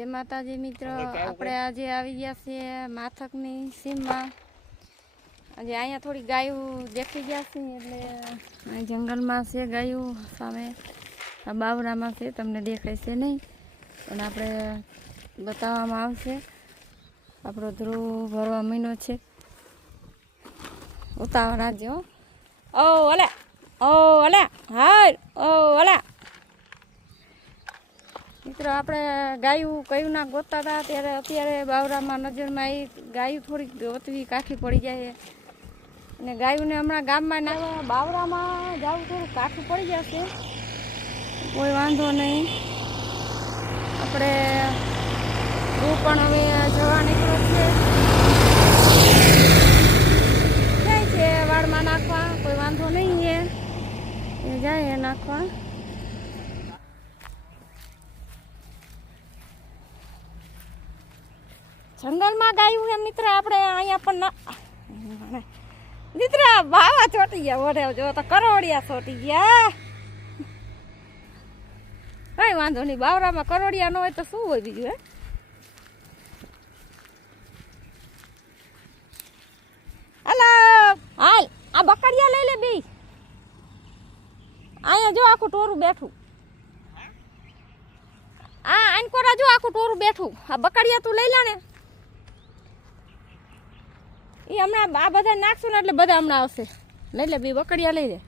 જય માતાજી મિત્રો, આપણે આજે આવી ગયા છીએ માથકની સીમમાં. આજે અહીંયા થોડી ગાયું દેખી ગયા છે, એટલે અહીં જંગલમાં છે ગાયું સામે. આ બાવરામાં છે, તમને દેખાય છે નહીં, પણ આપણે બતાવવામાં આવશે. આપણો ધ્રુવ ભરવા મહિનો છે. ઉતાવળ રાખજો. ઓ ઓલા, ઓ ઓલા, હાય, ઓ ઓલા. મિત્રો આપણે ગાયું કયું ના ગોતતા હતા ત્યારે અત્યારે બાવરામાં નજરમાં આવી ગાયું થોડીક ગોતવી કાઠી પડી જાય, અને ગાયુંને હમણાં ગામમાં ના બાવરામાં જવું થોડું કાઠું પડી જશે, કોઈ વાંધો નહીં. આપણે હું પણ હવે જવા નીકળ્યો છે, જાય છે વાળમાં નાખવા, કોઈ વાંધો નહીં એ જાય નાખવા. જંગલમાં ગાયું છે મિત્ર, આપણે અહીંયા પણ ના મિત્ર બાવા ચોટી ગયા. ઓઢે જો તો કરોડિયા ચોટી ગયા. કઈ વાંધો નહીં, બાવરામાં કરોડિયા ન હોય તો શું હોય બીજું? હલો હાલ, આ બકડિયા લઈ લે બે. અહીંયા જો આખું ટોરું બેઠું, આ આનકોરા જો આખું ટોરું બેઠું. આ બકડિયા તું લઈ લે ને, એ હમણાં આ બધા નાખશું ને એટલે બધા હમણાં આવશે. લઈ લે બે બકડિયા લઈ લે.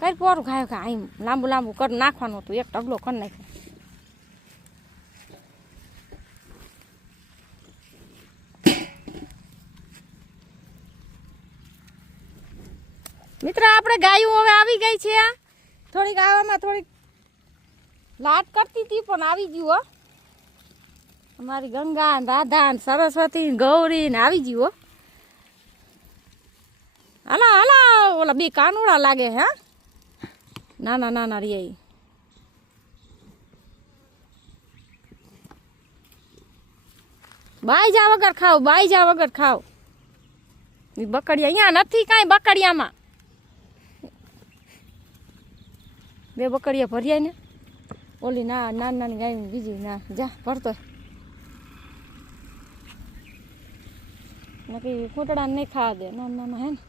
કઈ પોરું ખાય ખા અહીં લાંબુ લાંબુ કરી નાખવાનું હતું, એક ઢગલો કરી નાખ્યો. મિત્ર આપણે ગાયું હવે આવી ગઈ છે. થોડીક આવવામાં થોડીક લાટ કરતી હતી, પણ આવી ગયું હો. અમારી ગંગા ને રાધા ને સરસ્વતી ને ગૌરી ને આવી ગયું હો. હાલા હાલા, ઓલા બે કાનુડા લાગે હે, નાના નાના રે. બાઈ જા વગર ખાવ, બાઈ જા વગર ખાવ. બકડિયા અહીંયા નથી કાંઈ, બકડિયામાં બે બકડિયા ભર્યા ને. ઓલી નાની નાની ગાય બીજી ના જા ભરતો નક્કી ખૂંટડા નહીં ખાવા દે, નાના નાના હે ને.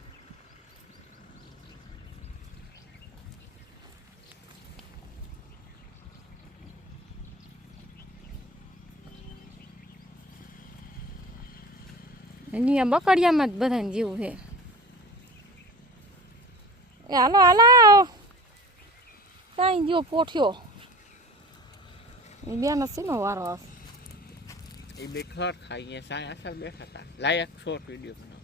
અહીંયા બકડિયામાં જ બધાને જેવું છે. એ હાલો હાલો, કાંઈ ગયો પોઠ્યો. એ બેનો શીનો વારો આવશે. એ બે ખર ખાઈ સાય અસર બેઠા હતા. લાયક શોર્ટ વિડીયો બનાવ.